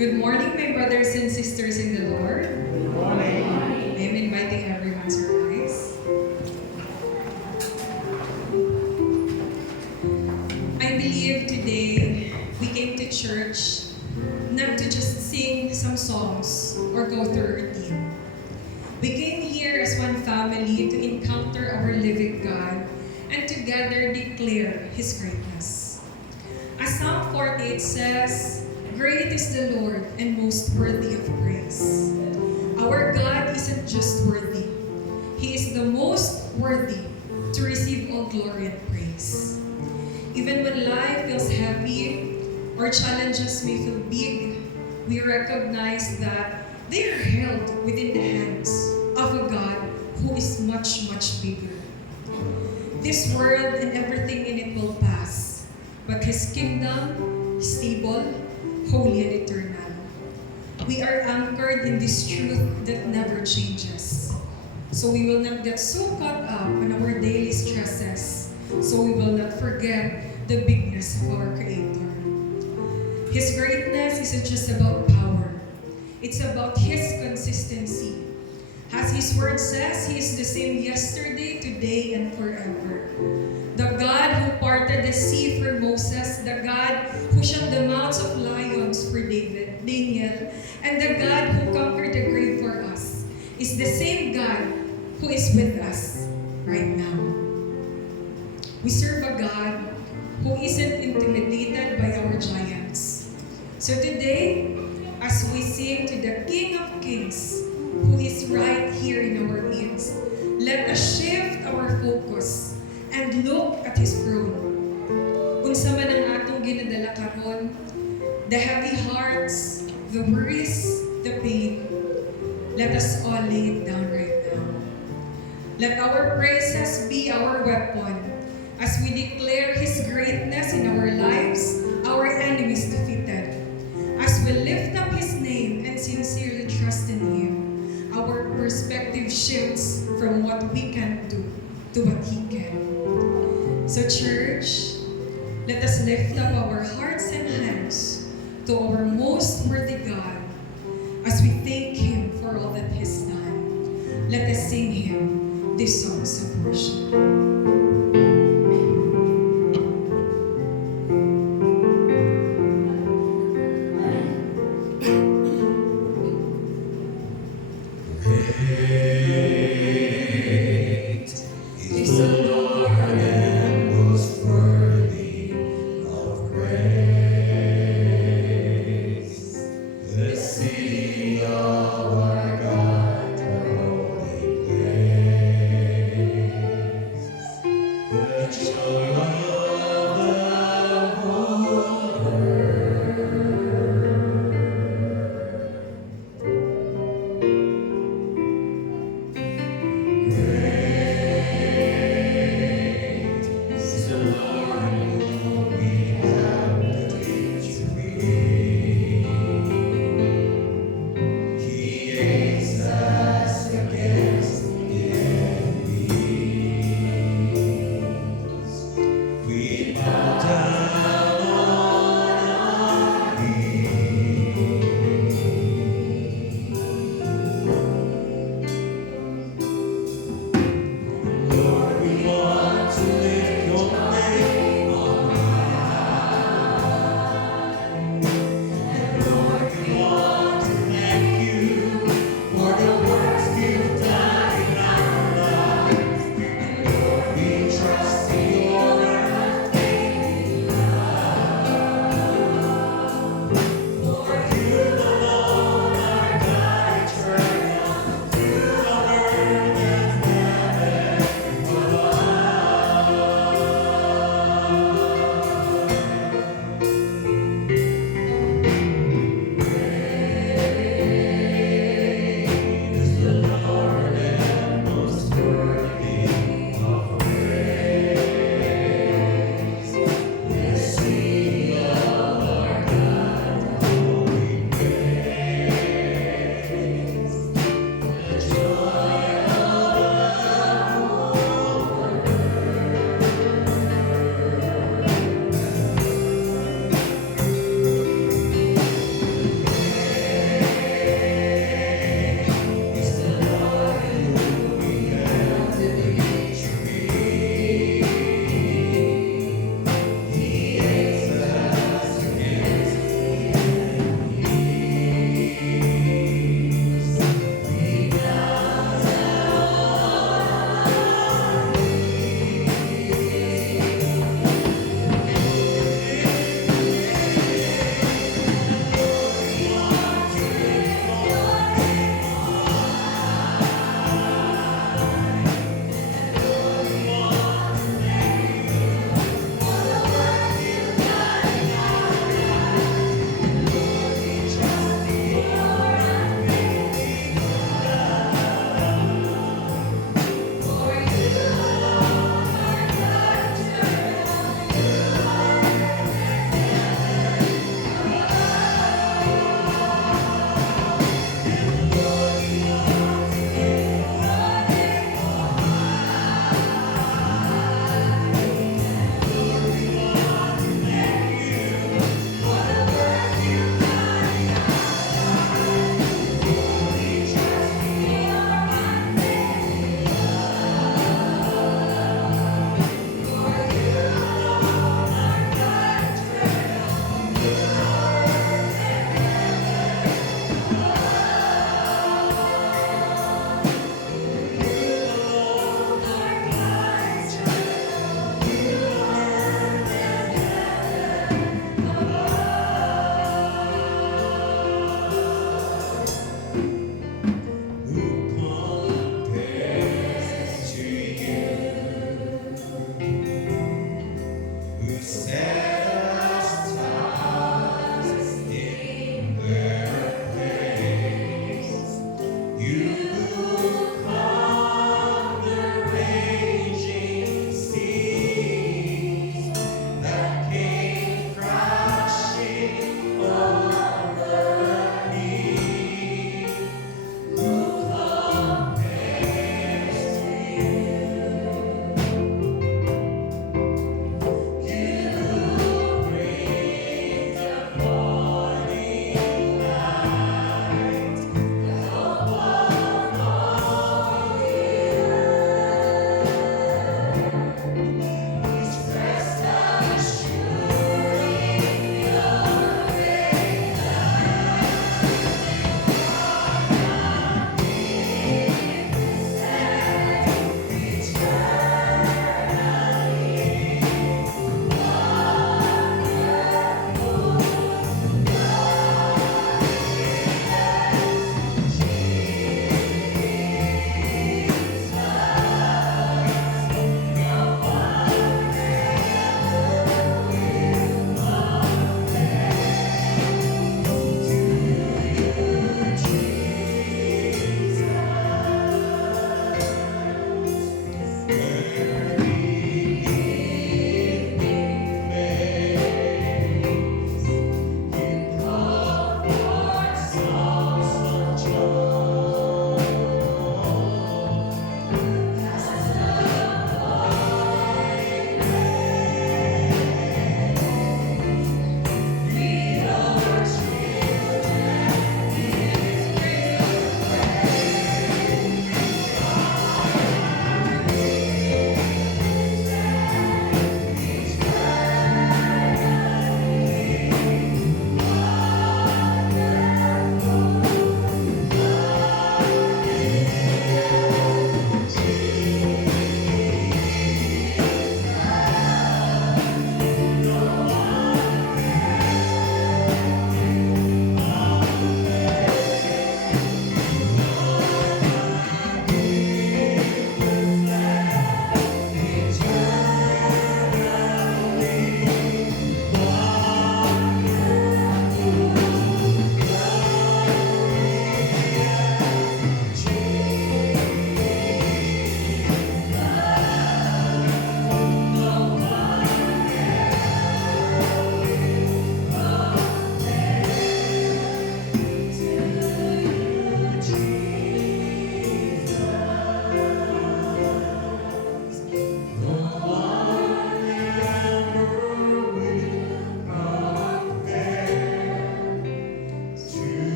Good morning, my brothers and sisters in the Lord. Good morning. I am inviting everyone to rise. I believe today we came to church not to just sing some songs or go through a routine. We came here as one family to encounter our living God and together declare His greatness. As Psalm 48 says, "Great is the Lord and most worthy of praise." Our God isn't just worthy, He is the most worthy to receive all glory and praise. Even when life feels heavy or challenges may feel big, we recognize that they are held within the hands of a God who is much, much bigger. This world and everything in it will pass, but His kingdom is stable, holy, and eternal. We are anchored in this truth that never changes. So we will not get so caught up on our daily stresses, so we will not forget the bigness of our Creator. His greatness isn't just about power. It's about His consistency. As His word says, He is the same yesterday, today, and forever. The God who parted the sea for Moses, the God who shut the mouths of lions for Daniel, and the God who conquered the grave for us, is the same God who is with us right now. We serve a God who isn't intimidated by our giants. So today, as we sing to the King of Kings, who is right here in our midst, let us shift our focus and look at His throne. Unsa man ang atong ginadala karon, the heavy hearts, the worries, the pain, let us all lay it down right now. Let our praises be our weapon as we declare His greatness in our lives, our enemies defeated. As we lift up His name and sincerely trust in Him, our perspective shifts from what we can do to what He can. So church, let us lift up our hearts and hands to our most worthy God as we thank Him for all that He's done. Let us sing Him these songs of worship.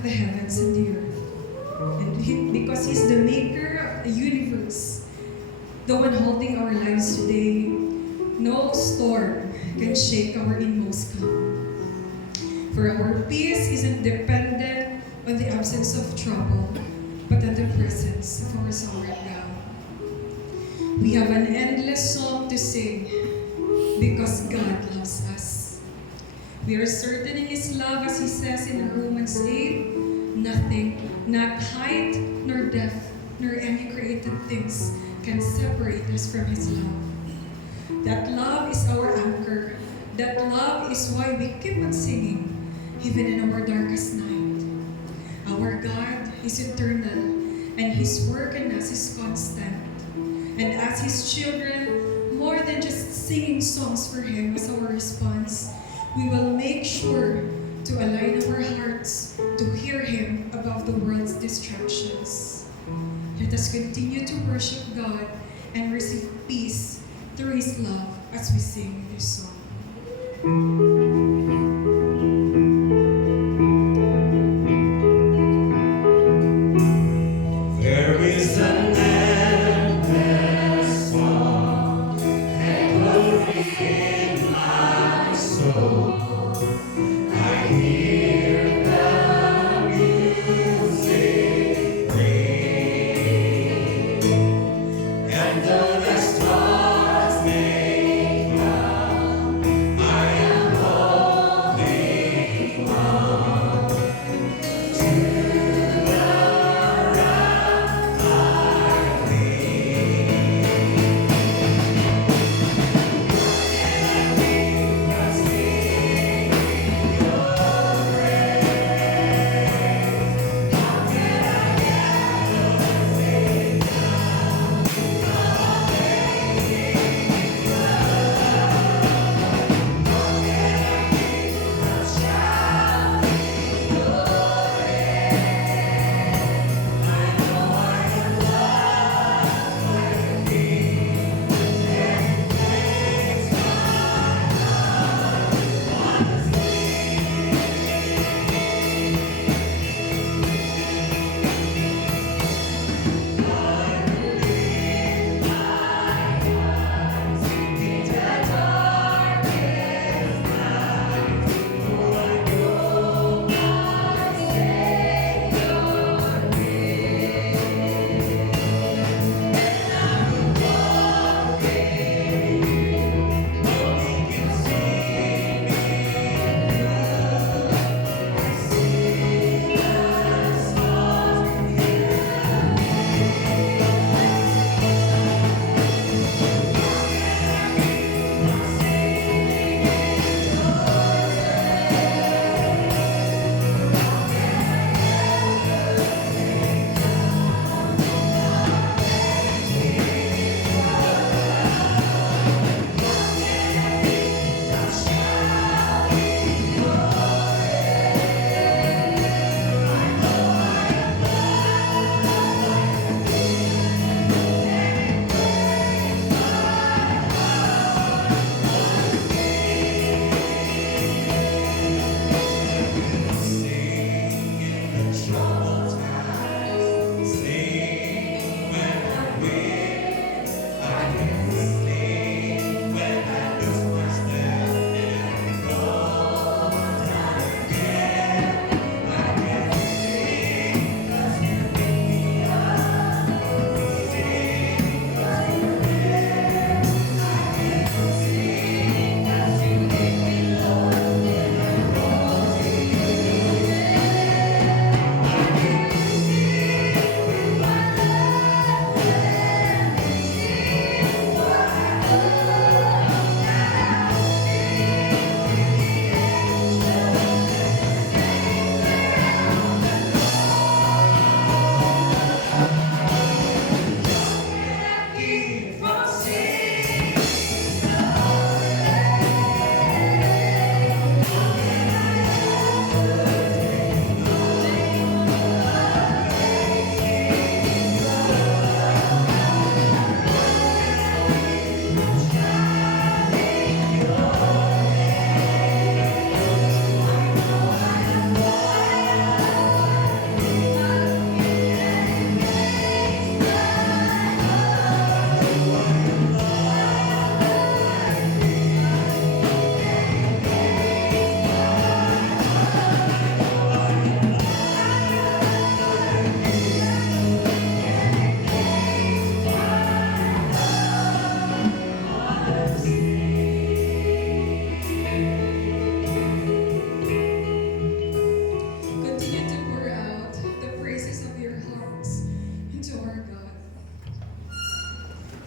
of the heavens and the earth. Because He's the maker of the universe, the one holding our lives today, no storm can shake our inmost calm. For our peace isn't dependent on the absence of trouble, but on the presence of our sovereign God. We have an endless song to sing because God loves us. We are certain in His love, as He says in Romans 8, nothing, not height, nor depth, nor any created things can separate us from His love. That love is our anchor. That love is why we keep on singing, even in our darkest night. Our God is eternal, and His work in us is constant. And as His children, more than just singing songs for Him as our response, we will make sure to align our hearts to hear Him above the world's distractions. Let us continue to worship God and receive peace through His love as we sing this song. There is an endless song and glory in my soul. I hear the music ring, and though the stars may come, I am holding on to the rock I lean. And I think I'm singing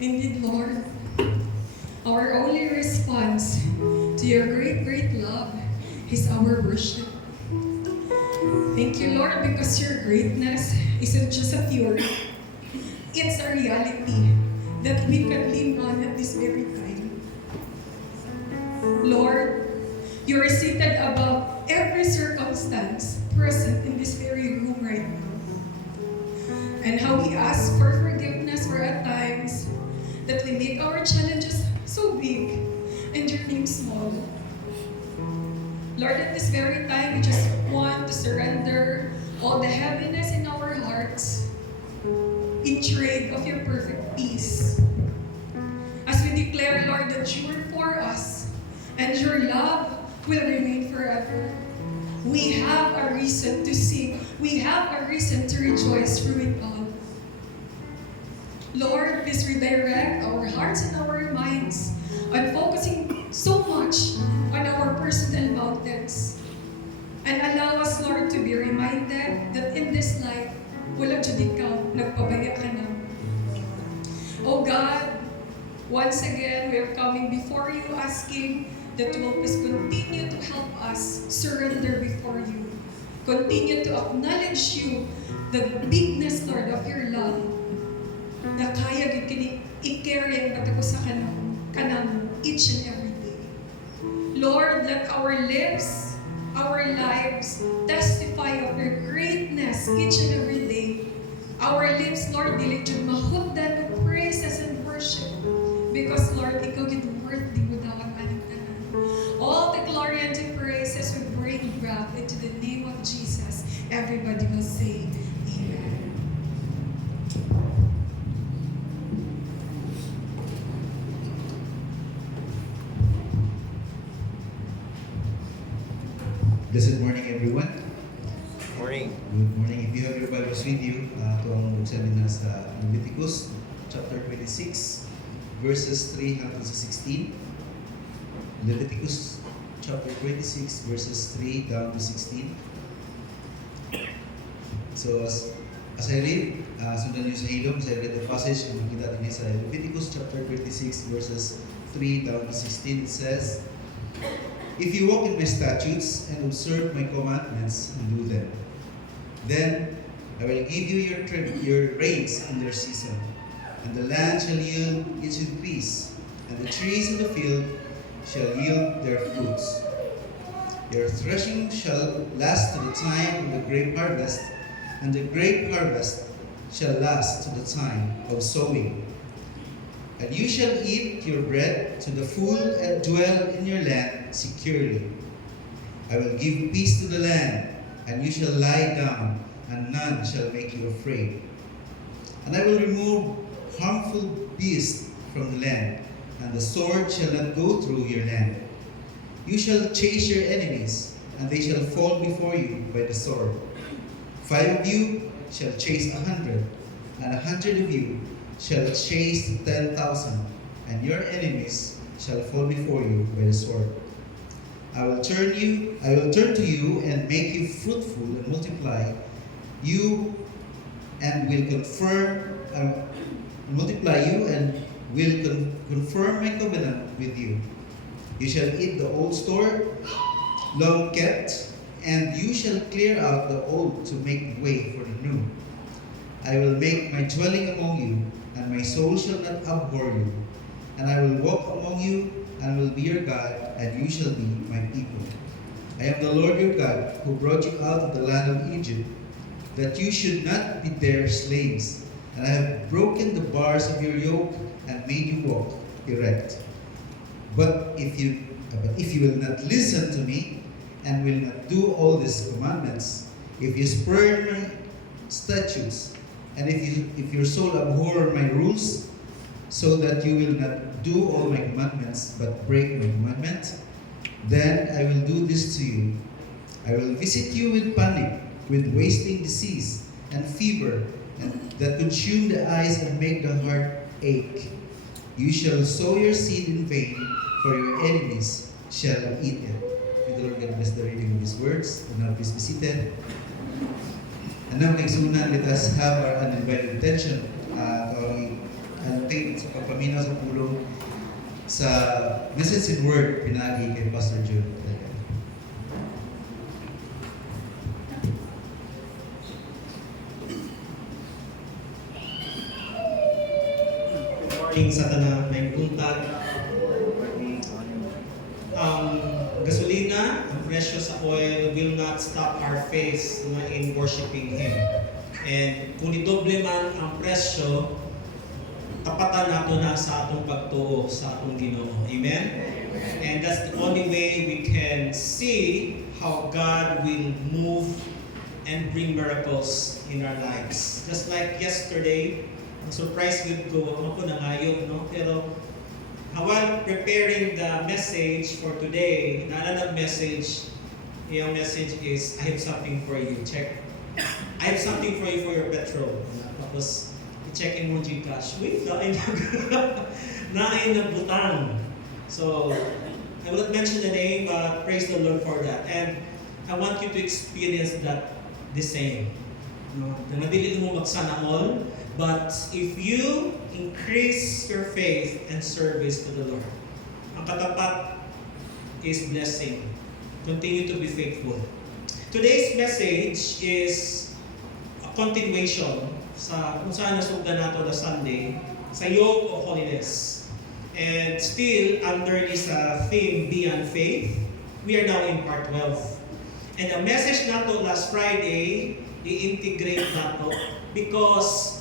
Indeed, Lord, our only response to your great, great love is our worship. Thank you, Lord, because your greatness isn't just a theory. It's a reality that we can lean on at this very time. Lord, you are seated above every circumstance present in this very room right now. And how we ask for forgiveness for at times that we make our challenges so big and your name small. Lord, at this very time, we just want to surrender all the heaviness in our hearts in trade of your perfect peace. As we declare, Lord, that you are for us and your love will remain forever. We have a reason to sing. We have a reason to rejoice through it all. Lord, please redirect our hearts and our minds on focusing so much on our personal mountains. And allow us, Lord, to be reminded that in this life, wala dyan ikaw, nagpabaya ka na. Oh God, once again, we are coming before you asking that you will please continue to help us surrender before you. Continue to acknowledge you, the bigness, Lord, of your love, na kaya i-carry ang bata ko sa kanang each and every day. Lord, let our lips, our lives testify of your greatness each and every day. Our lips, Lord, dili jud mahutdan of praises and worship. Because, Lord, ikaw gid worthy mo daw ang aning tanan. All the glory and the praises we bring back into the name of Jesus. Everybody will say, Amen. Blessed morning, everyone. Morning. Good morning. If you have your Bibles with you, ito ang buksan na sa Leviticus chapter 26, verses 3 hanggang sa 16. Leviticus chapter 26, verses 3 down to 16. So as I read, sundan niyo sa hilom, as I read the passage, ang makita din sa Leviticus chapter 26, verses 3 down to 16, it says, "If you walk in my statutes and observe my commandments and do them, then I will give you your rains in their season, and the land shall yield its increase, and the trees in the field shall yield their fruits. Your threshing shall last to the time of the grape harvest, and the grape harvest shall last to the time of sowing. And you shall eat your bread to the full and dwell in your land securely. I will give peace to the land, and you shall lie down, and none shall make you afraid. And I will remove harmful beasts from the land, and the sword shall not go through your land. You shall chase your enemies, and they shall fall before you by the sword. 5 of you shall chase 100, and 100 of you shall chase 10,000, and your enemies shall fall before you by the sword. I will turn to you and make you fruitful and multiply you, and will confirm my covenant with you. You shall eat the old store, long kept, and you shall clear out the old to make way for the new. I will make my dwelling among you, and my soul shall not abhor you. And I will walk among you, and will be your God, and you shall be my people. I am the Lord your God, who brought you out of the land of Egypt, that you should not be their slaves. And I have broken the bars of your yoke, and made you walk erect. But if you will not listen to me, and will not do all these commandments, if you spurn my statutes, and if your soul abhor my rules, so that you will not do all my commandments, but break my commandment, then I will do this to you. I will visit you with panic, with wasting disease, and fever, and that consume the eyes and make the heart ache. You shall sow your seed in vain, for your enemies shall eat it." May the Lord God bless the reading of His words. And now please be seated. And now, next una, let us have our undivided attention. allocate sa pagpaminaw sa pulong sa message and word pinagi kay Pastor Jude. Morning sa tanang may buntag. Ang gasolina, ang presyo sa oil will not stop our faith in worshiping Him. And kung idoble man ang presyo, tapatan nato na sa atong pagtuo sa atong Ginoo. Amen? And that's the only way we can see how God will move and bring miracles in our lives. Just like yesterday, ang surprise with ko, ako nangayo, no? Pero while preparing the message for today, naalala ng message, yung message is, I have something for you. Check. I have something for you for your petrol. Tapos, i-check mo Gcash. Wait, naay na butang. So, I will not mention the name, but praise the Lord for that. And I want you to experience that the same. No? Na madili mo magsana all, but if you increase your faith and service to the Lord, ang katapat is blessing. Continue to be faithful. Today's message is a continuation sa kung saan nasugdan nato na Sunday, sa yoke of holiness. And still, under this theme, Beyond Faith, we are now in part 12. And the message nato last Friday, i-integrate nato because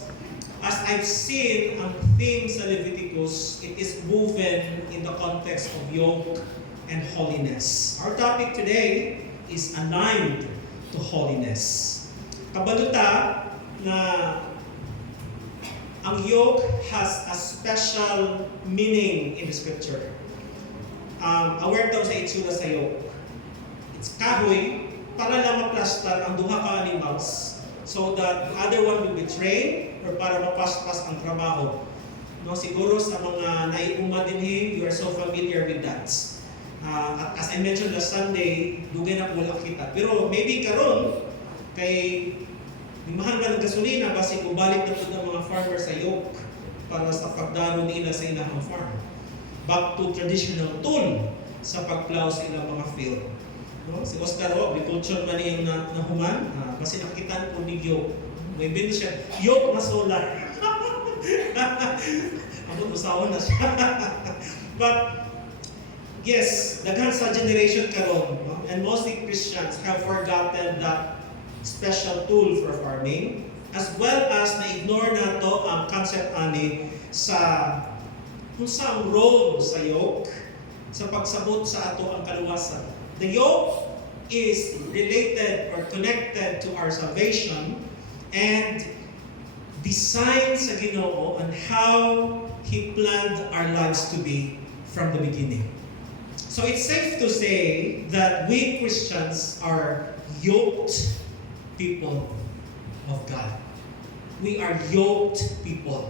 as I've seen ang theme sa Leviticus, it is woven in the context of yoke and holiness. Our topic today is aligned to holiness. Kabaluta na ang yoke has a special meaning in the scripture. Aware tayo sa itsura sa yoke. It's kahoy para lang maplastar ang duha ka animals so that the other one will be trained or para mapaspas ang trabaho. No, siguro sa mga naiuma din you are so familiar with that. At as I mentioned last Sunday, dugay na wala kita. Pero maybe karon kay mahal ka ng gasolina basi ubalik na po ng mga farmer sa yoke para sa pagdaro nila sa ilang farm. Back to traditional tool sa pagplow sa ilang mga field. No? Si Oscar agriculture man yung nahuman, kasi nakita ko ni yoke. May bin siya, yoke na solar. Ako usawon na siya. But yes, daghan sa generation karon, no? And mostly Christians have forgotten that special tool for farming, as well as na-ignore nato ang concept ani sa kung saan role sa yoke sa pagsabot sa ato ang kaluwasan. The yoke is related or connected to our salvation and designed sa Ginoo on how He planned our lives to be from the beginning. So it's safe to say that we Christians are yoked people of God. We are yoked people.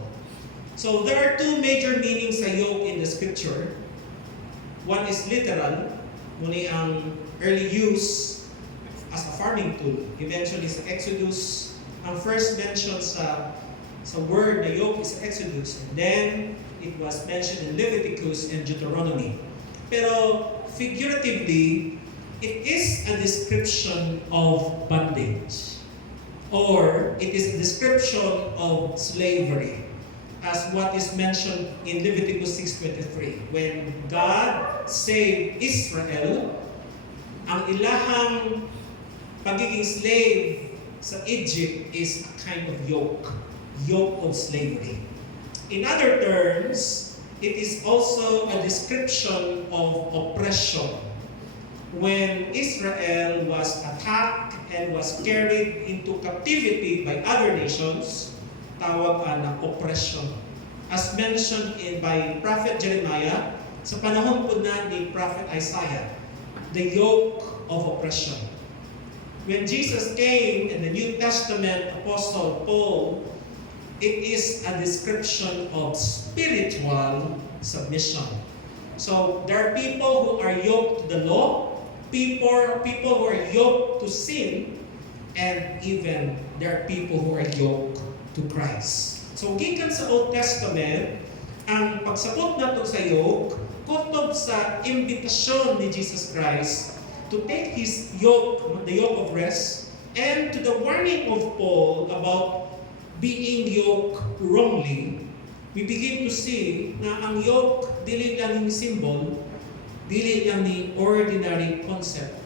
So there are two major meanings sa yoke in the scripture. One is literal, muli ang early use as a farming tool. Eventually sa Exodus, ang first mention sa word na yoke is Exodus. And then it was mentioned in Leviticus and Deuteronomy. Pero figuratively, it is a description of bondage. Or it is a description of slavery. As what is mentioned in Leviticus 6:23. When God saved Israel, ang ilahang pagiging slave sa Egypt is a kind of yoke of slavery. In other terms, it is also a description of oppression. When Israel was attacked and was carried into captivity by other nations, tawag na oppression. As mentioned by Prophet Jeremiah, sa panahon po na ni Prophet Isaiah, the yoke of oppression. When Jesus came in the New Testament, Apostle Paul, it is a description of spiritual submission. So there are people who are yoked to the law, people who are yoked to sin, and even there are people who are yoked to Christ. So, gikan sa Old Testament, ang pagsabot nato sa yoke, kutob sa imbitasyon ni Jesus Christ to take His yoke, the yoke of rest, and to the warning of Paul about being yoked wrongly, we begin to see na ang yoke dili lang ni symbol, dili lang ni ordinary concept.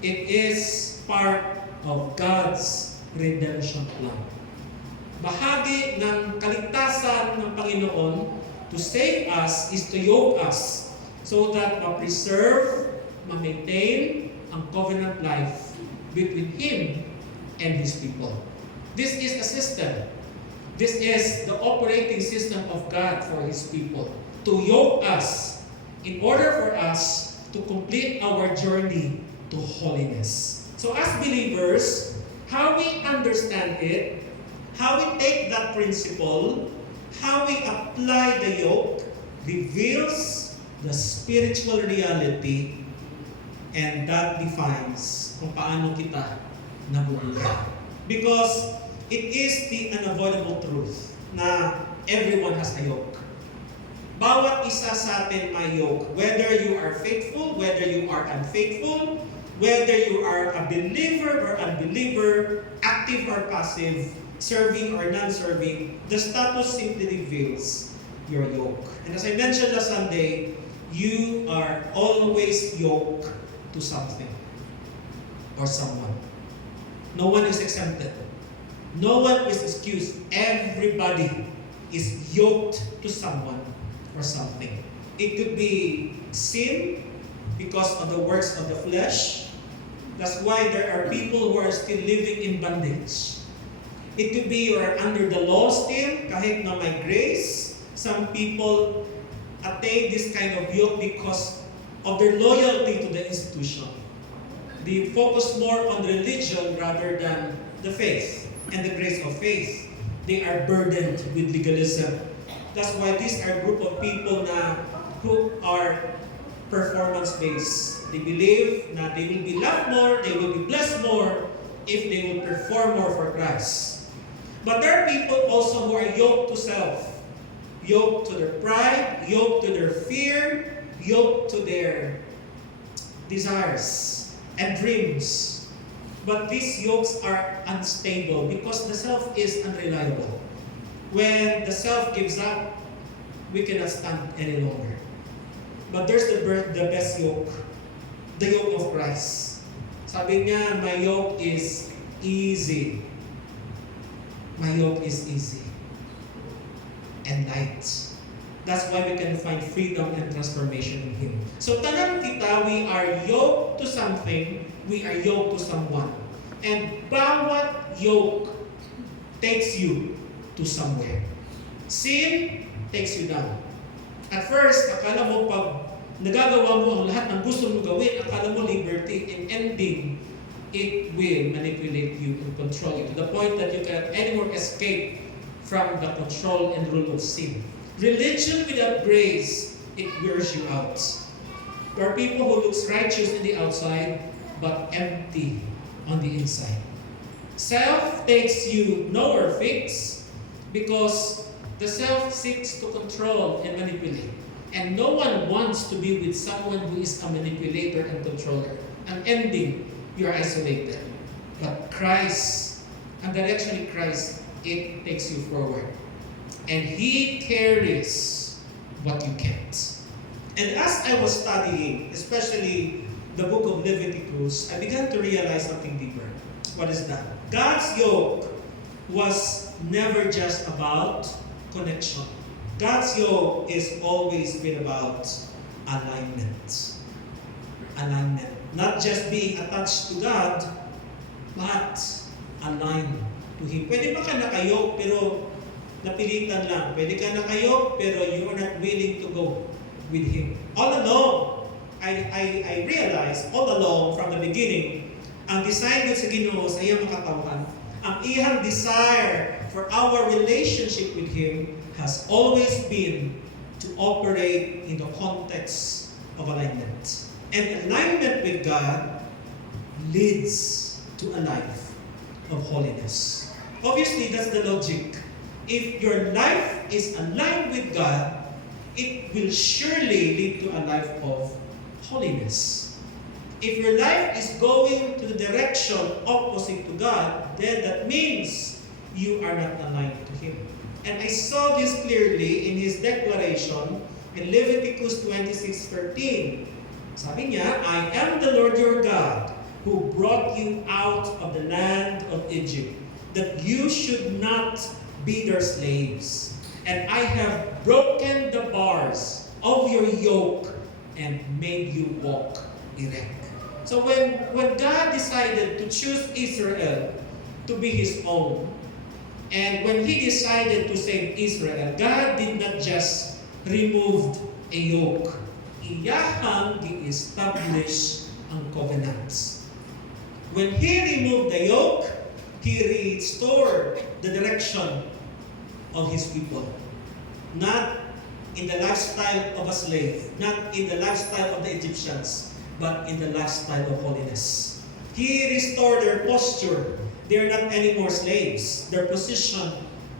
It is part of God's redemption plan. Bahagi ng kaligtasan ng Panginoon to save us is to yoke us so that ma-preserve, ma-maintain ang covenant life between Him and His people. This is a system. This is the operating system of God for His people. To yoke us in order for us to complete our journey to holiness. So as believers, how we understand it, how we take that principle, how we apply the yoke, reveals the spiritual reality, and that defines kung paano kita nabubuhay. Because it is the unavoidable truth na everyone has a yoke. Bawat isa sa atin may yoke. Whether you are faithful, whether you are unfaithful, whether you are a believer or unbeliever, active or passive, serving or non-serving, the status simply reveals your yoke. And as I mentioned last Sunday, you are always yoked to something or someone. No one is exempted. No one is excused. Everybody is yoked to someone or something. It could be sin because of the works of the flesh. That's why there are people who are still living in bondage. It could be you are under the law still, kahit na may grace. Some people attain this kind of yoke because of their loyalty to the institution. They focus more on religion rather than the faith and the grace of faith. They are burdened with legalism. That's why these are a group of people who are performance-based. They believe that they will be loved more, they will be blessed more if they will perform more for Christ. But there are people also who are yoked to self, yoked to their pride, yoked to their fear, yoked to their desires and dreams. But these yokes are unstable because the self is unreliable. When the self gives up, we cannot stand any longer. But there's the best yoke, the yoke of Christ. Sabi niya, my yoke is easy. My yoke is easy and light. That's why we can find freedom and transformation in Him. So tanan kita, we are yoked to something, we are yoked to someone. And bawat yoke takes you to somewhere. Sin takes you down. At first, akala mo pag nagagawa mo ang lahat ng gusto mo gawin, akala mo liberty. In ending, it will manipulate you and control you to the point that you cannot anymore escape from the control and rule of sin. Religion without grace, it wears you out. There are people who look righteous in the outside, but empty on the inside. Self takes you nowhere fixed because the self seeks to control and manipulate. And no one wants to be with someone who is a manipulator and controller. An ending, you are isolated. But Christ, and direction in Christ, it takes you forward. And He carries what you can't. And as I was studying, especially the book of Leviticus, I began to realize something deeper. What is that? God's yoke was never just about connection. God's yoke is always been about alignment. Alignment. Not just being attached to God, but aligned to Him. Pwede ba ka nakayoke pero napilitan lang? Pwede ka nakayoke pero you are not willing to go with Him. All along, I realized all along from the beginning, ang design yun sa Ginoo sa iyang makatawan, ang iyang desire for our relationship with Him has always been to operate in the context of alignment. And alignment with God leads to a life of holiness. Obviously, that's the logic. If your life is aligned with God, it will surely lead to a life of holiness. If your life is going to the direction opposite to God, then that means you are not aligned to Him. And I saw this clearly in His declaration in Leviticus 26:13. Sabi niya, I am the Lord your God who brought you out of the land of Egypt, that you should not be their slaves. And I have broken the bars of your yoke and made you walk erect. So when God decided to choose Israel to be His own, and when He decided to save Israel, God did not just remove a yoke. Iyahang gi-establish ang covenants. When He removed the yoke, He restored the direction of His people. Not in the lifestyle of a slave, not in the lifestyle of the Egyptians, but in the lifestyle of holiness. He restored their posture. They're not anymore slaves. Their position,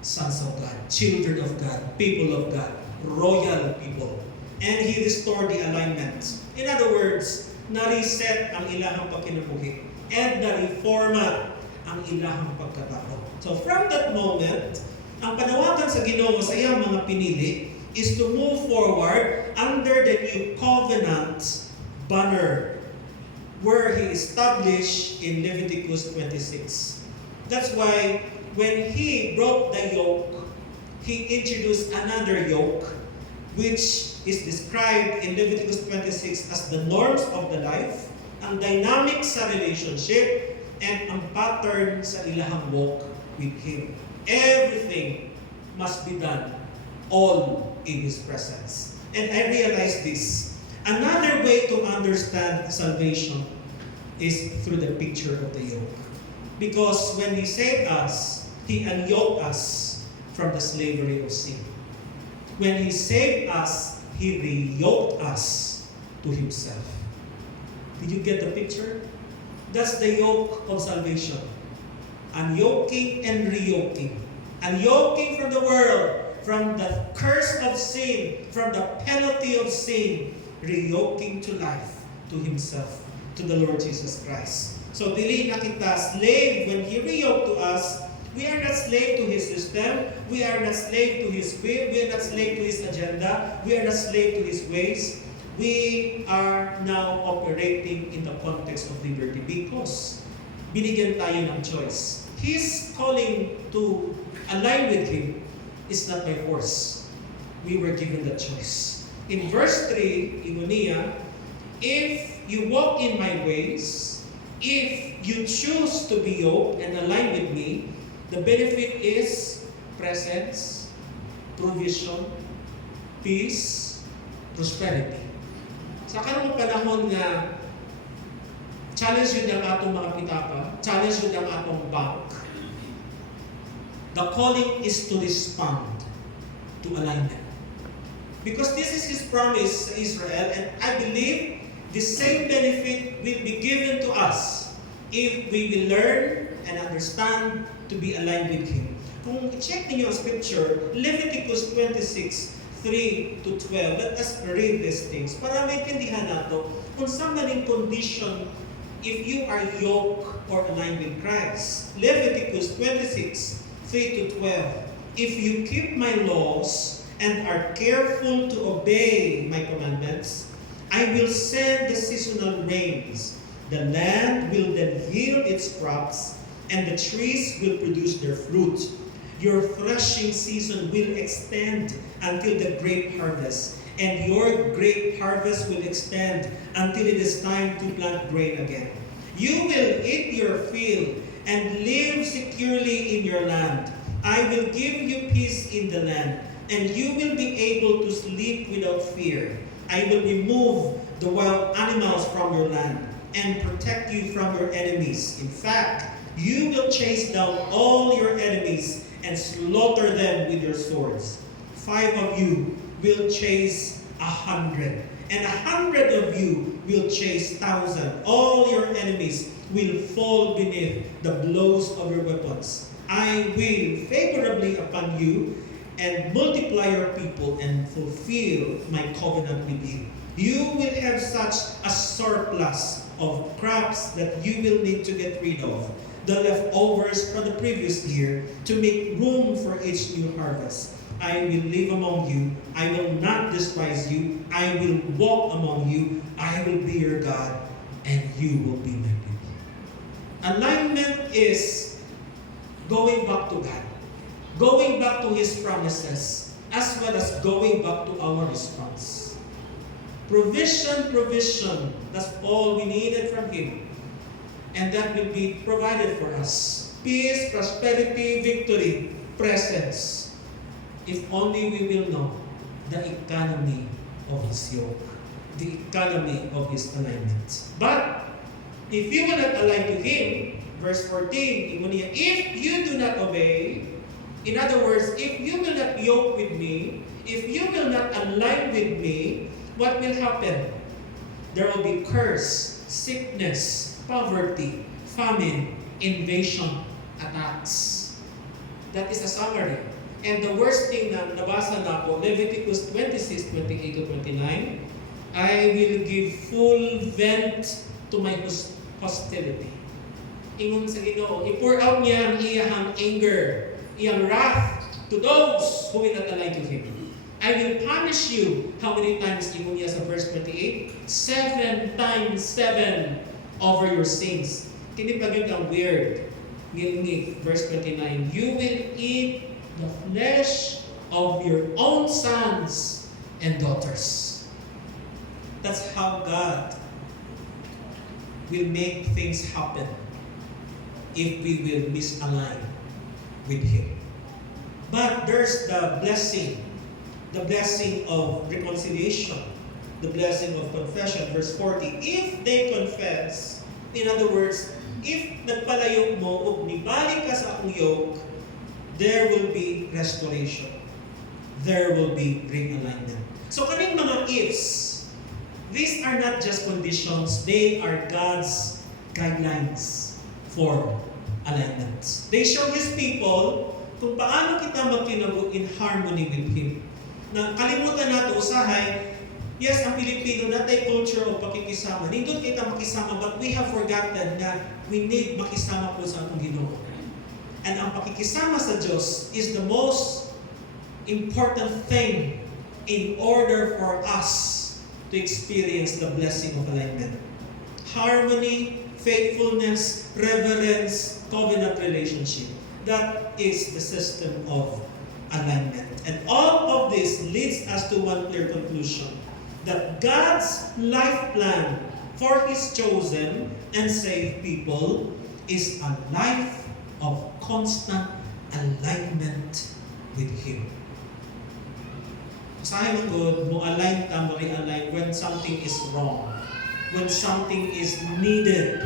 sons of God, children of God, people of God, royal people. And He restored the alignment. In other words, na-reset ang ilahang pagkinabuhi and na-reformat ang ilahang pagkatao. So from that moment, ang panawagan sa Ginoo sa iyang mga pinili is to move forward under the new covenant banner where He established in Leviticus 26. That's why when He broke the yoke, He introduced another yoke which is described in Leviticus 26 as the norms of the life, ang dynamic sa relationship, and ang pattern sa ilahang walk with Him. Everything must be done all in His presence. And I realized this. Another way to understand salvation is through the picture of the yoke. Because when He saved us, He unyoked us from the slavery of sin. When He saved us, He re-yoked us to Himself. Did you get the picture? That's the yoke of salvation. Unyoking and reyoking. Unyoking from the world, from the curse of sin, from the penalty of sin, reyoking to life, to Himself, to the Lord Jesus Christ. So, dili na kita slave when He reyoked to us. We are not slave to His system. We are not slave to His will. We are not slave to His agenda. We are not slave to His ways. We are now operating in the context of liberty because binigyan tayo ng choice. His calling to align with Him is not by force. We were given that choice. In verse 3, Igonia, if you walk in my ways, if you choose to be yoked and align with me, the benefit is presence, provision, peace, prosperity. Sa kanang panahon nga challenge yun ang atong mga pitaka, challenge yun ang atong bank. The calling is to respond to alignment. Because this is His promise to Israel, and I believe the same benefit will be given to us if we will learn and understand to be aligned with Him. Kung i-check niyo ang scripture, Leviticus 26:3-12, let us read these things para maintindihan nato kung saan maning condition if you are yoked or aligned with Christ. Leviticus 26:3-12, if you keep my laws and are careful to obey my commandments, I will send the seasonal rains. The land will then yield its crops, and the trees will produce their fruit. Your threshing season will extend until the grape harvest, and your grape harvest will extend until it is time to plant grain again. You will eat your fill and live securely in your land. I will give you peace in the land, and you will be able to sleep without fear. I will remove the wild animals from your land and protect you from your enemies. In fact, you will chase down all your enemies and slaughter them with your swords. 5 of you will chase 100, and 100 of you will chase 1,000. All your enemies will fall beneath the blows of your weapons. I will favorably upon you and multiply your people and fulfill my covenant with you. You will have such a surplus of crops that you will need to get rid of, the leftovers from the previous year, to make room for each new harvest. I will live among you. I will not despise you. I will walk among you. I will be your God, and you will be my people. Alignment is going back to God, going back to His promises, as well as going back to our response. Provision, provision, that's all we needed from Him. And that will be provided for us. Peace, prosperity, victory, presence. If only we will know the economy of His yoke, the economy of His alignment. But if you will not align to Him, verse 14, if you do not obey, in other words, if you will not yoke with me, if you will not align with me, what will happen? There will be curse, sickness, poverty, famine, invasion, attacks. That is a summary. And the worst thing na nabasa na po, Leviticus 26, 28 to 29, I will give full vent to my hostility. Ingon sa Ginoo, i-pour out niya ang iyang anger, iyang wrath to those who will not align to Him. I will punish you. How many times? Ingon niya sa verse 28? 7 times 7 over your sins. Kini pa yun ang weird. Ngilngi, verse 29, you will eat the flesh of your own sons and daughters. That's how God will make things happen if we will misalign with Him. But there's the blessing of reconciliation, the blessing of confession. Verse 40, if they confess, in other words, if nagpalayog mo o nibalik ka sa akong yoke, there will be restoration. There will be realignment. So kaning mga ifs, these are not just conditions, they are God's guidelines for alignment. They show His people kung paano kita magkinabuhi in harmony with Him. Na kalimutan nato usahay, yes, ang Pilipino natay culture of pakikisama. Nindot kita makisama, but we have forgotten na we need makisama po sa atong Ginoo. And ang pakikisama sa Diyos is the most important thing in order for us to experience the blessing of alignment. Harmony, faithfulness, reverence, covenant relationship. That is the system of alignment. And all of this leads us to one clear conclusion, that God's life plan for His chosen and saved people is a life of constant alignment with Him. Sa akin good, mo align ka, mo realign when something is wrong, when something is needed.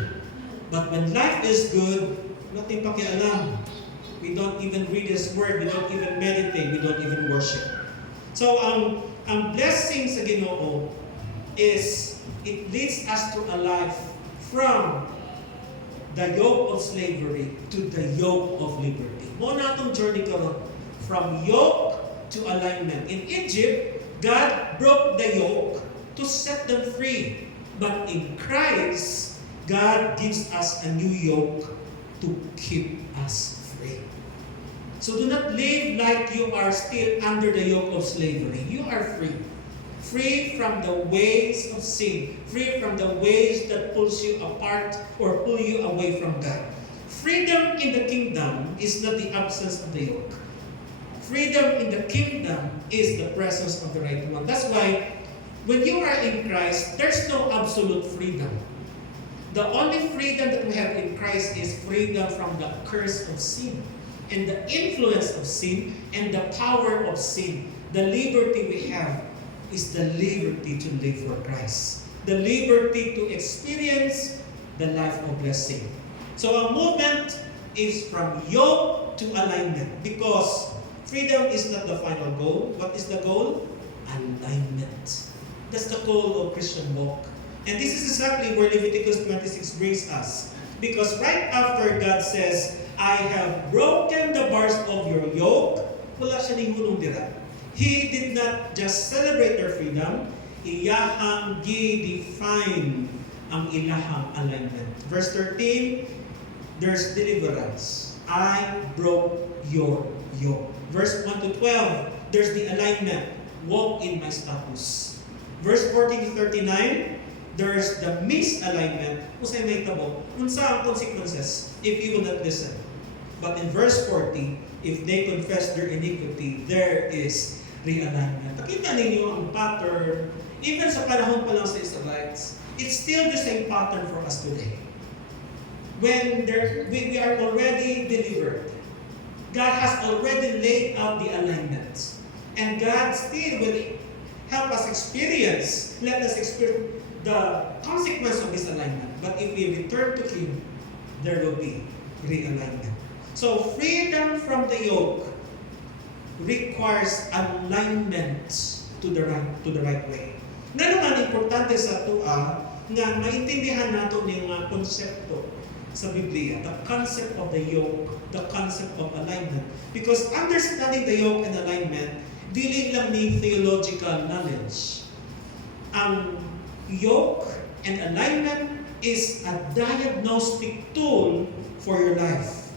But when life is good, nothing pakialam. We don't even read His Word, we don't even meditate, we don't even worship. So ang blessing sa Ginoo is it leads us to a life from the yoke of slavery to the yoke of liberty. Mo na itong journey karon from yoke to alignment. In Egypt, God broke the yoke to set them free. But in Christ, God gives us a new yoke to keep us free. So do not live like you are still under the yoke of slavery. You are free. Free from the ways of sin. Free from the ways that pulls you apart or pull you away from God. Freedom in the kingdom is not the absence of the yoke. Freedom in the kingdom is the presence of the right one. That's why when you are in Christ, there's no absolute freedom. The only freedom that we have in Christ is freedom from the curse of sin and the influence of sin and the power of sin. The liberty we have is the liberty to live for Christ. The liberty to experience the life of blessing. So our movement is from yoke to alignment, because freedom is not the final goal. What is the goal? Alignment. That's the goal of Christian walk. And this is exactly where Leviticus 26 brings us. Because right after God says, I have broken the bars of your yoke, wala siya ni hunong dira. He did not just celebrate their freedom, iyahang gi-define ang ilahang alignment. Verse 13, there's deliverance. I broke your yoke. Verse 1 to 12, there's the alignment. Walk in my status. Verse 14 to 39, there's the misalignment. Kung sa'yo may tabo, unsa ang consequences if you will not listen. But in verse 40, if they confess their iniquity, there is realignment. Nakita ninyo ang pattern, even sa panahon pa lang sa Israelites, it's still the same pattern for us today. When we are already delivered, God has already laid out the alignments. And God still will help us experience, let us experience the consequence of this alignment. But if we return to Him, there will be realignment. So freedom from the yoke requires alignment to the right way. Nga naman importante sa tua nga maintindihan nato ning mga konsepto sa Biblia, the concept of the yoke, the concept of alignment. Because understanding the yoke and alignment, dili lang ni theological knowledge. Ang yoke and alignment is a diagnostic tool for your life.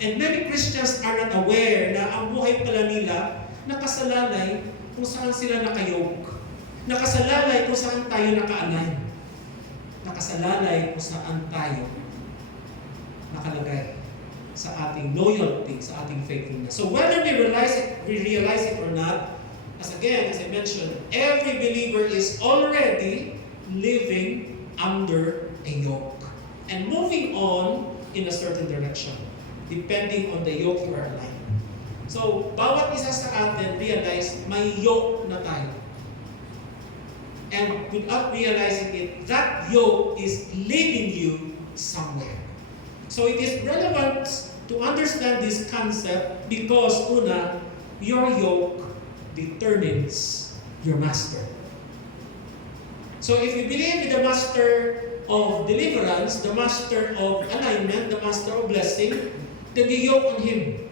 And many Christians are not aware na ang buhay pala nila nakasalalay kung saan sila nakayoke. Nakasalalay kung saan tayo naka-align. Nakasalalay kung saan tayo nakalagay sa ating loyalty, sa ating faithfulness. So whether we realize it or not, as I mentioned, every believer is already living under a yoke and moving on in a certain direction, depending on the yoke you are aligned. So, bawat isa sa atin realize may yoke na tayo. And without realizing it, that yoke is leading you somewhere. So it is relevant to understand this concept because, una, your yoke determines your master. So if you believe in the master of deliverance, the master of alignment, the master of blessing, then you yoke on him.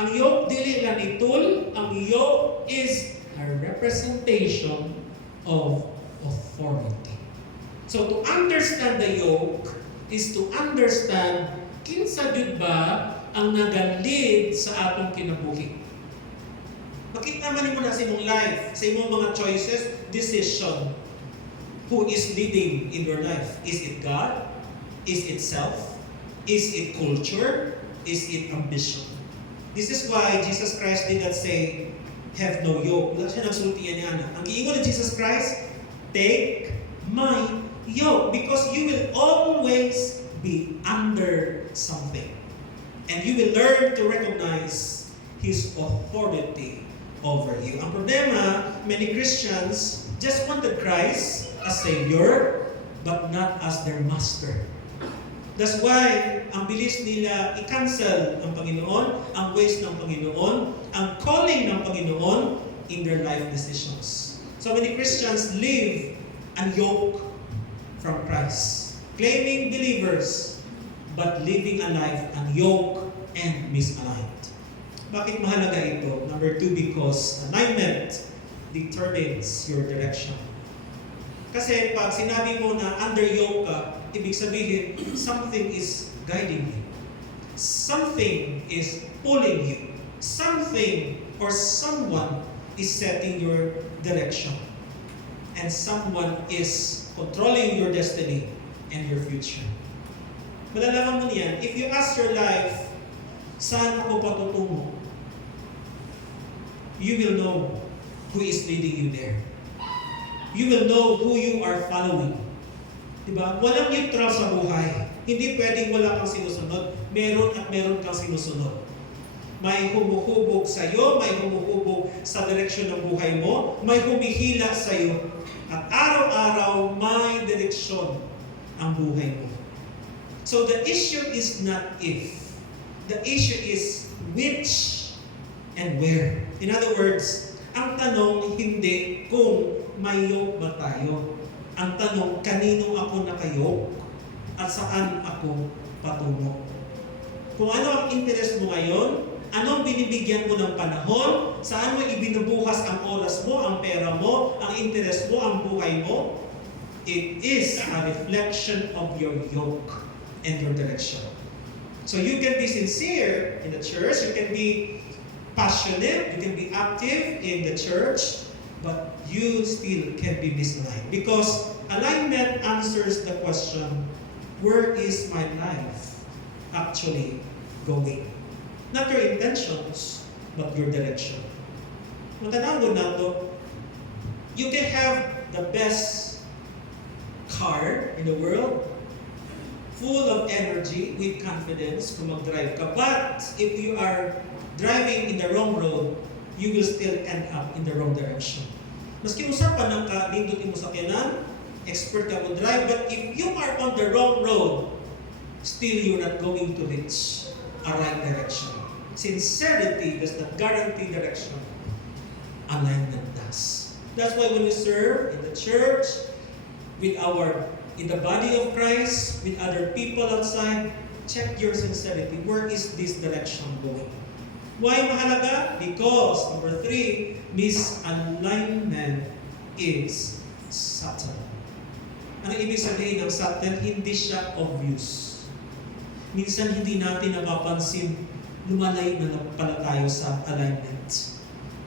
Ang yoke dili lang ni tool, ang yoke is a representation of authority. So to understand the yoke is to understand kinsa jud ba ang nagalid sa atong kinabuhi. Makita man nimo na sa imong life, sa imong mga choices, decision. Who is leading in your life? Is it God? Is it self? Is it culture? Is it ambition? This is why Jesus Christ did not say, have no yoke. Wala siya nagsultiyan niya na. Ang giingon ni Jesus Christ, take my yoke. Because you will always be under something. And you will learn to recognize His authority over you. Ang problema, many Christians just wanted Christ as Savior, but not as their Master. That's why ang bilis nila i-cancel ang Panginoon, ang ways ng Panginoon, ang calling ng Panginoon in their life decisions. So many Christians live unyoke from Christ, claiming believers, but living a life unyoked and misaligned. Bakit mahalaga ito? Number 2, because alignment determines your direction. Kasi pag sinabi mo na under yoke ka, ibig sabihin, something is guiding you. Something is pulling you. Something or someone is setting your direction. And someone is controlling your destiny and your future. Malalaman mo niyan, if you ask your life, saan ako patutungo? You will know who is leading you there. You will know who you are following. Diba? Walang neutral sa buhay. Hindi pwedeng wala kang sinusunod. Meron at meron kang sinusunod. May humuhubog sa iyo, may humuhubog sa direksyon ng buhay mo, may humihila sa iyo. At araw-araw may direksyon ang buhay mo. So the issue is not if. The issue is which and where. In other words, ang tanong hindi kung may yoke ba tayo. Ang tanong, kanino ako nakayok at saan ako patungo? Kung ano ang interest mo ngayon, ano ang binibigyan mo ng panahon, saan mo ibinubuhas ang oras mo, ang pera mo, ang interest mo, ang buhay mo, it is a reflection of your yoke and your direction. So you can be sincere in the church, you can be passionate, you can be active in the church, but you still can be misaligned. Because alignment answers the question, where is my life actually going? Not your intentions, but your direction. Matanaw na to, you can have the best car in the world, full of energy, with confidence kung mag-drive ka. But if you are driving in the wrong road, you will still end up in the wrong direction. Maski usapan ng kalindot mo sa kanan, expert ka mo drive, but if you are on the wrong road, still you're not going to reach a right direction. Sincerity does not guarantee direction. Alignment does. That's why when we serve in the church, in the body of Christ, with other people outside, check your sincerity. Where is this direction going? Why mahalaga? Because, number 3, misalignment is subtle. Ano ibig sabihin ng subtle? Hindi siya obvious. Minsan hindi natin napapansin, lumalay na pala tayo sa alignment.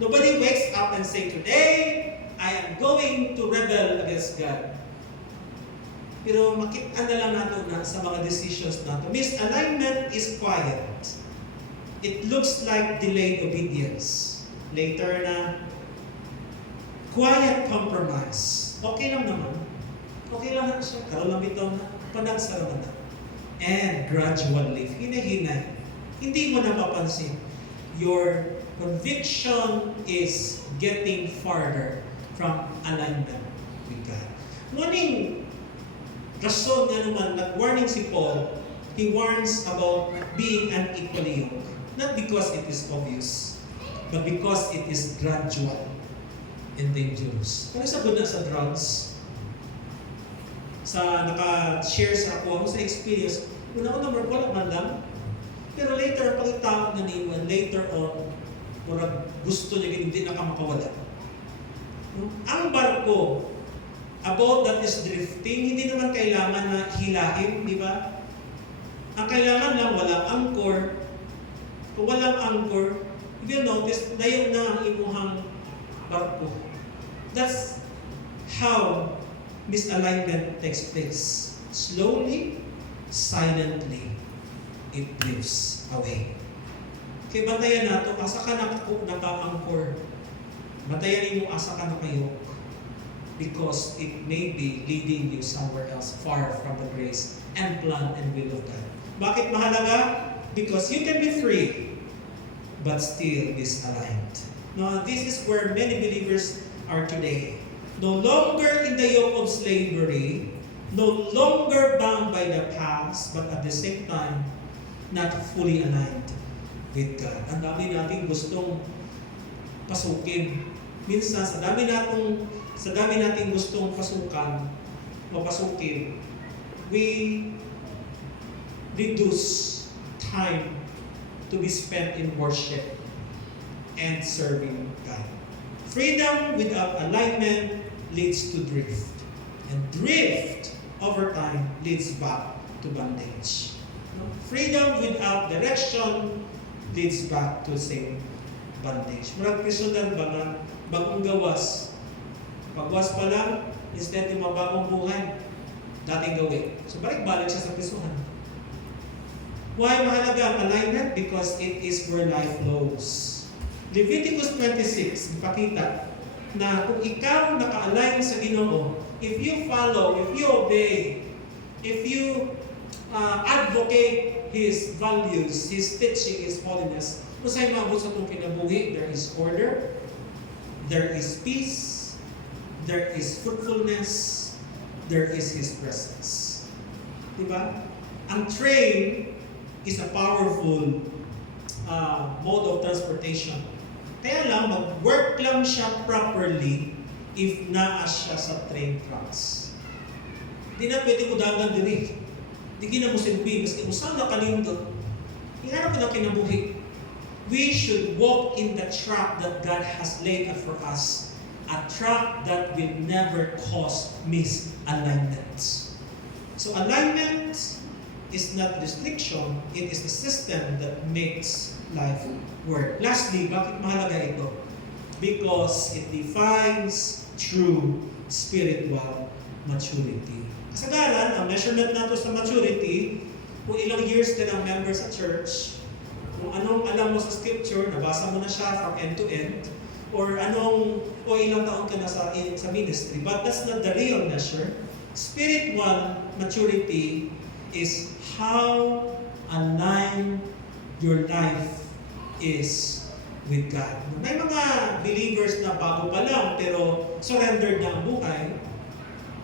Nobody wakes up and say, today, I am going to rebel against God. Pero makita na lang natin na sa mga decisions natin. Misalignment is quiet. It looks like delayed obedience. Later na, quiet compromise. Okay lang naman. Okay lang na siya. Karoon lang bitaw na. Panagsaraman na. And gradual lift. Hinahinay. Hindi mo napapansin. Your conviction is getting farther from alignment with God. Muning rason nga naman, nag-warning si Paul, he warns about being unequally yoked. Not because it is obvious, but because it is gradual and dangerous. Kaya sabod na sa drugs, sa naka-share sa ako sa experience, una-una wala man lang, pero later, pagkatawag na niyo, later on, murag gusto niya hindi na ka makawala. Ang barko, about that is drifting, hindi naman kailangan na hilahin, di ba? Ang kailangan lang, walang anchor. Kung walang anchor, if you notice, dayon na ang imuhang barko. That's how misalignment takes place. Slowly, silently, it drifts away. Kaya bantayan nato, asa ka naka-anchor. Bantayan ninyo asa ka nakayok. Because it may be leading you somewhere else, far from the grace and plan and will of God. Bakit mahalaga? Because you can be free, but still misaligned. Now, this is where many believers are today. No longer in the yoke of slavery, no longer bound by the past, but at the same time, not fully aligned with God. Ang dami nating gustong pasukin. Minsan, sa dami nating gustong mapasukin, we reduce time to be spent in worship and serving God. Freedom without alignment leads to drift. And drift over time leads back to bondage. Freedom without direction leads back to the same bondage. Murag prisudan ba nga, bagong gawas. Pagwas pa lang, instead yung mabagong buhay, dating gawin. So balik-balik siya sa prisuhan. Why mahalaga ang alignment? Because it is where life flows. Leviticus 26, ipakita na kung ikaw naka-align sa Ginoo, if you follow, if you obey, if you advocate His values, His teaching, His holiness, kung sa'yo maabot sa itong kinabuhi, there is order, there is peace, there is fruitfulness, there is His presence. Diba? Ang train is a powerful mode of transportation. Kaya lang, mag-work lang siya properly if naa siya sa train tracks. Di na pwede mo dagan diri. Di gina mo silbi, maski usang na kanindot. Iharap mo na kinabuhi. We should walk in the track that God has laid out for us. A track that will never cause misalignments. So alignment is not restriction, it is a system that makes life work. Lastly, bakit mahalaga ito? Because it defines true spiritual maturity. Kasagaran, ang measurement nato sa maturity, kung ilang years ka ng member sa church, kung anong alam mo sa scripture, nabasa mo na siya from end to end, or ilang taon ka na sa ministry. But that's not the real measure. Spiritual maturity is how aligned your life is with God. May mga believers na bago pa lang, pero surrendered na ang buhay,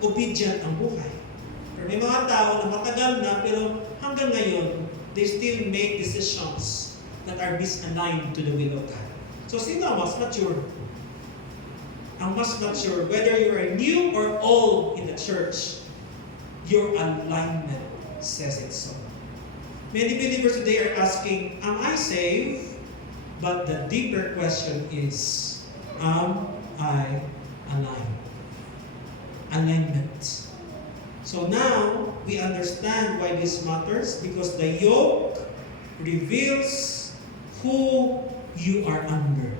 obedient ang buhay. Pero may mga tao na matagal na, pero hanggang ngayon, they still make decisions that are misaligned to the will of God. So sino ang mas mature? Ang mas mature, whether you are new or old in the church, your alignment says it so. Many believers today are asking, am I saved? But the deeper question is, am I aligned? Alignment. So now, we understand why this matters, because the yoke reveals who you are under.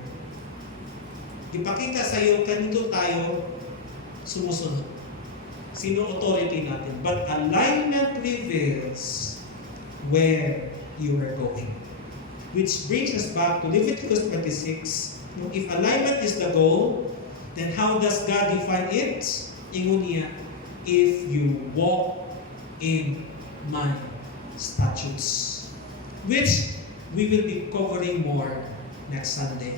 Ipakita sa iyo, kanito tayo sumusunod. Sino authority natin? But alignment reveals where you are going. Which brings us back to Leviticus 26. If alignment is the goal, then how does God define it? Ingon niya, if you walk in my statutes. Which we will be covering more next Sunday.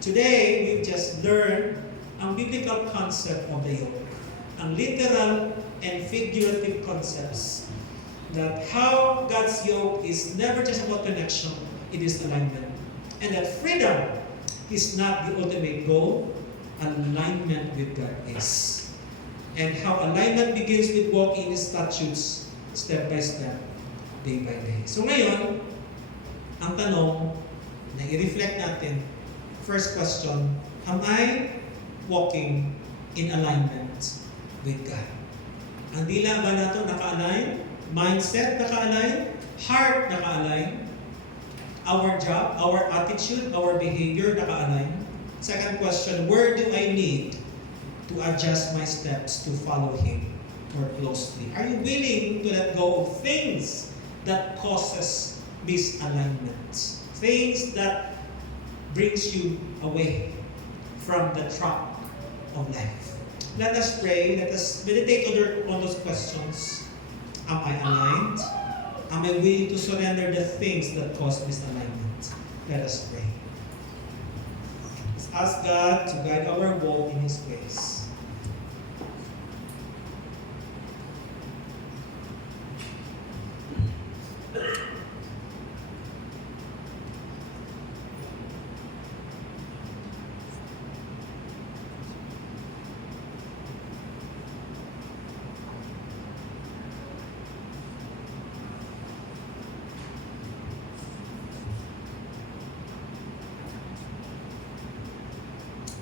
Today, we've just learned ang biblical concept of the yoke. Ang literal and figurative concepts. That how God's yoke is never just about connection, it is alignment. And that freedom is not the ultimate goal, alignment with God is. And how alignment begins with walking in His statutes, step by step, day by day. So ngayon, ang tanong na i-reflect natin, first question, am I walking in alignment with God? Ang dila ba nato naka-align? Mindset naka-align? Heart naka-align? Our job, our attitude, our behavior naka-align? Second question, where do I need to adjust my steps to follow Him more closely? Are you willing to let go of things that causes misalignment? Things that brings you away from the track of life. Let us pray. Let us meditate on those questions. Am I aligned? Am I willing to surrender the things that cause misalignment? Let us pray. Let's ask God to guide our walk in His ways.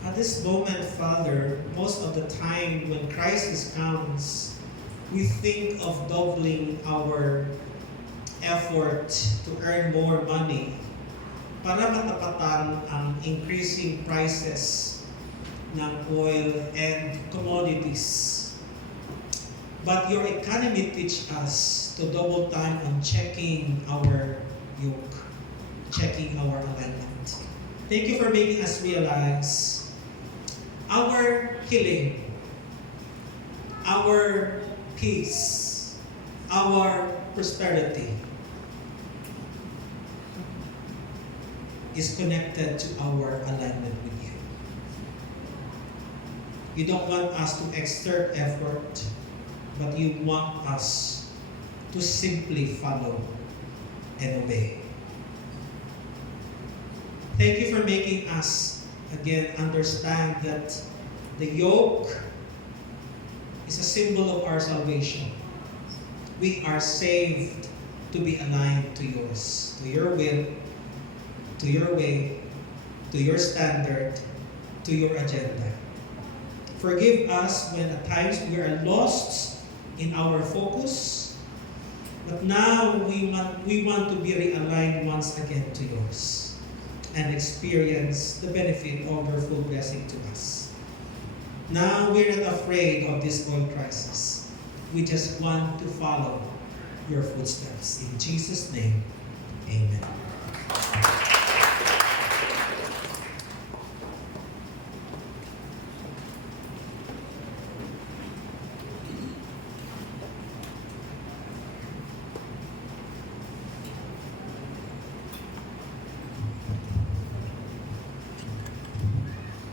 At this moment, Father, most of the time when crisis comes, we think of doubling our effort to earn more money para matapatan ang increasing prices ng oil and commodities. But your economy teach us to double time on checking our yoke, checking our alignment. Thank you for making us realize our healing, our peace, our prosperity is connected to our alignment with you. You don't want us to exert effort, but you want us to simply follow and obey. Thank you for making us again understand that the yoke is a symbol of our salvation. We are saved to be aligned to yours, to your will, to your way, to your standard, to your agenda. Forgive us when at times we are lost in our focus, but now we want to be realigned once again to yours and experience the benefit of your full blessing to us. Now we're not afraid of this oil crisis. We just want to follow your footsteps. In Jesus' name, amen.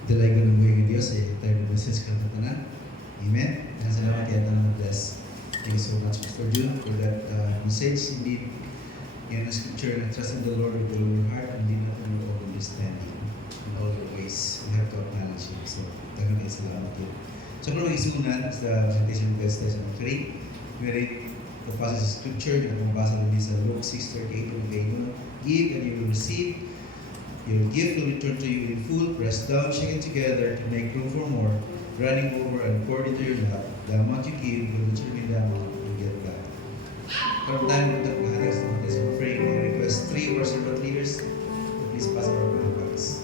Dalay ko ng buhay ng Diyos ay tayo na message ka na tanan. Amen. Kaya salamat yan ang bless. Thank you so much, Pastor June, for that message. Indeed, in the scripture, trust in the Lord with all your heart and lean not on your own understanding. In all your ways, you have to acknowledge Him. So, tagang kayo salamat yun. So, kung mag-isunan sa meditation of God's Lesson of 3, we read the passage of scripture na pumabasa namin sa Luke 6:38 of the Give and you will receive. Your gift will return to you in full, pressed down, shaken together to make room for more, running over and poured into your lap. The amount you give will determine the amount you get back. From time to time, sa mga tayo praying, I request 3 of our servant leaders to please pass our prayer bags.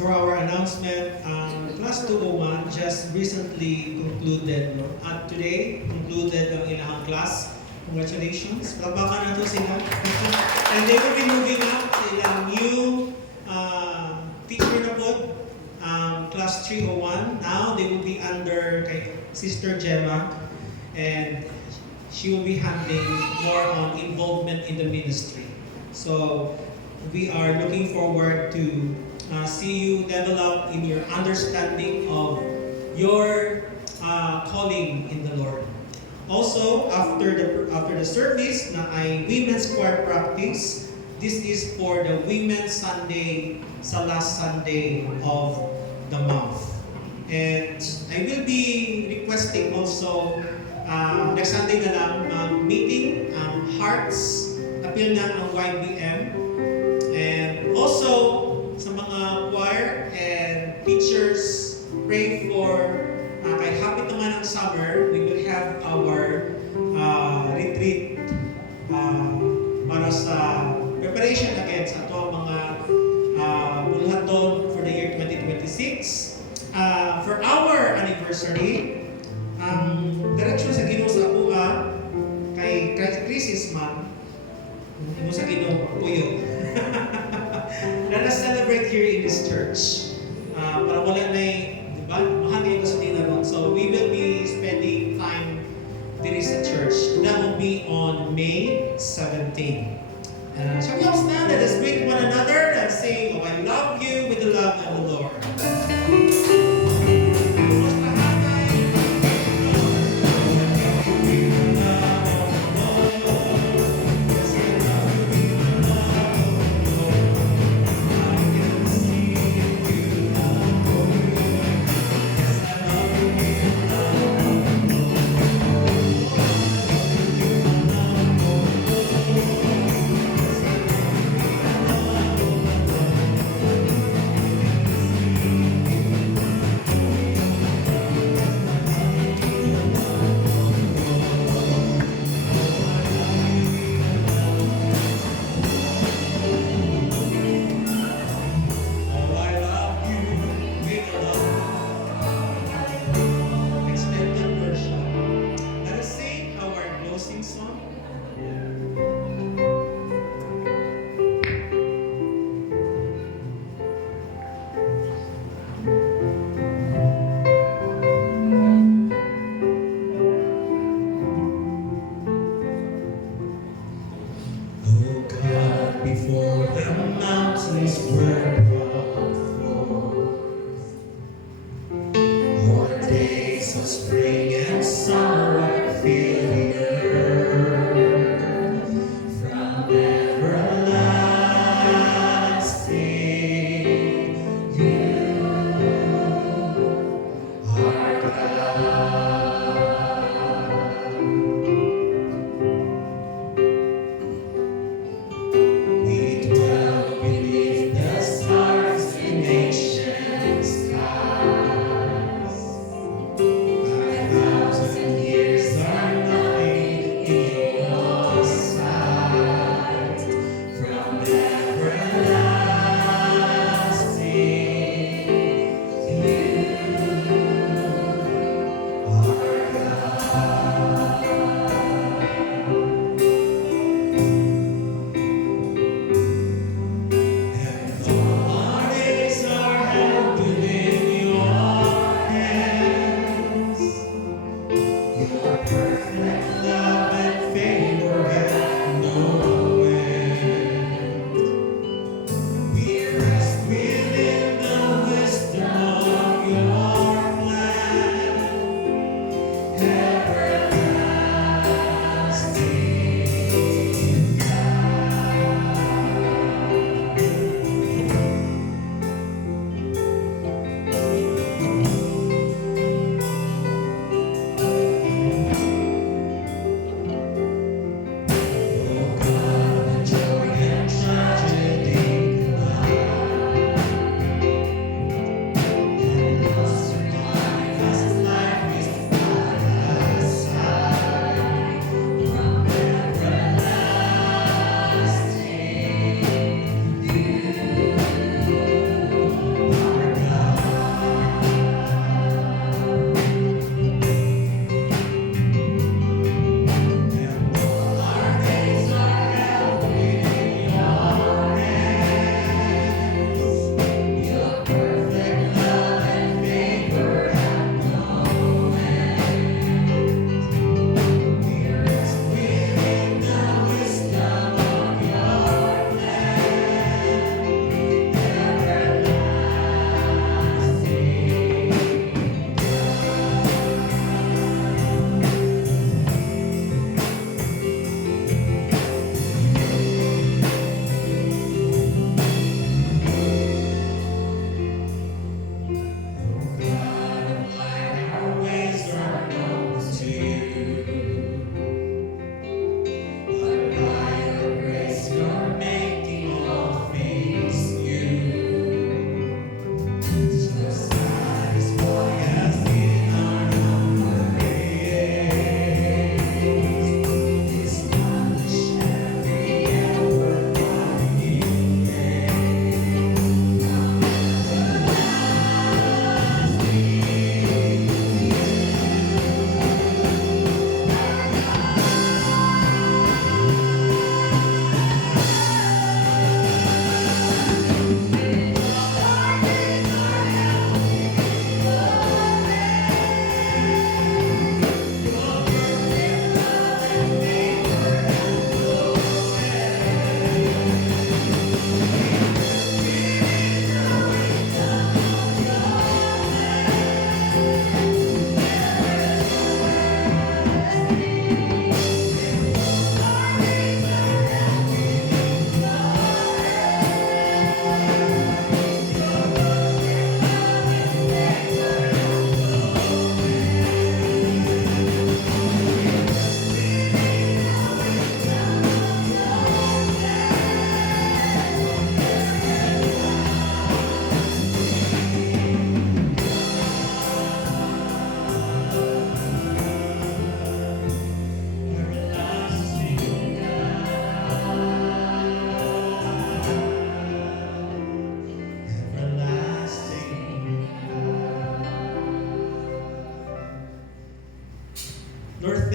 For our announcement, Class 201 just recently concluded, no? At today, concluded ang ilang class. Congratulations. Palakpakan na to sila. And they will be moving up sa ilang new teacher na po, Class 301. Now, they will be under kay Sister Gemma. And she will be handling more on involvement in the ministry. So, we are looking forward to see you develop in your understanding of your calling in the Lord. Also, after the service na ay Women's Choir Practice, this is for the Women's Sunday sa last Sunday of the month. And I will be requesting also next Sunday na lang meeting Hearts, appeal na ang YBM. And also, sa mga choir and teachers, pray for kahit hapit naman ang summer, we will have our retreat para sa preparation again sa ito mga bulhaton for the year 2026. For our anniversary, direksyon sa Ginoo sa Buha kay Crisis Man, mo sa Ginoo Puyo. Let us celebrate here in this church. Para wala na di ba? Mahal kayo gasolina ron. So we will be spending time there is a church. That will be on May 17.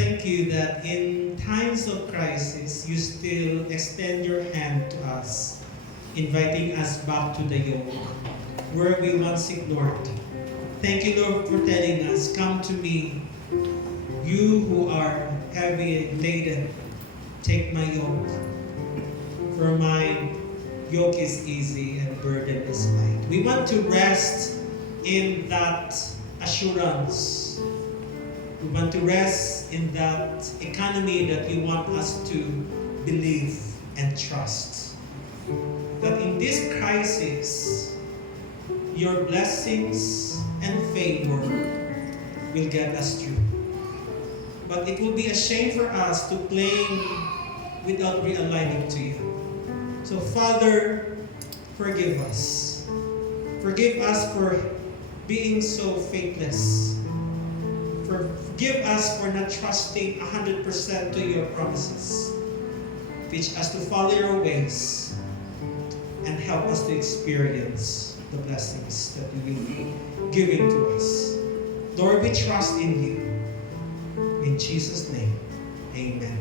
thank you that in times of crisis, you still extend your hand to us, inviting us back to the yoke where we once ignored. Thank you, Lord, for telling us, come to me, you who are heavy and laden, take my yoke. For my yoke is easy and burden is light. We want to rest in that assurance. We want to rest in that economy that you want us to believe and trust. That in this crisis, your blessings and favor will get us through. But it will be a shame for us to claim without realigning to you. So Father, forgive us. Forgive us for being so faithless. Forgive us for not trusting 100% to your promises. Teach us to follow your ways and help us to experience the blessings that you will be giving to us. Lord, we trust in you. In Jesus' name, amen.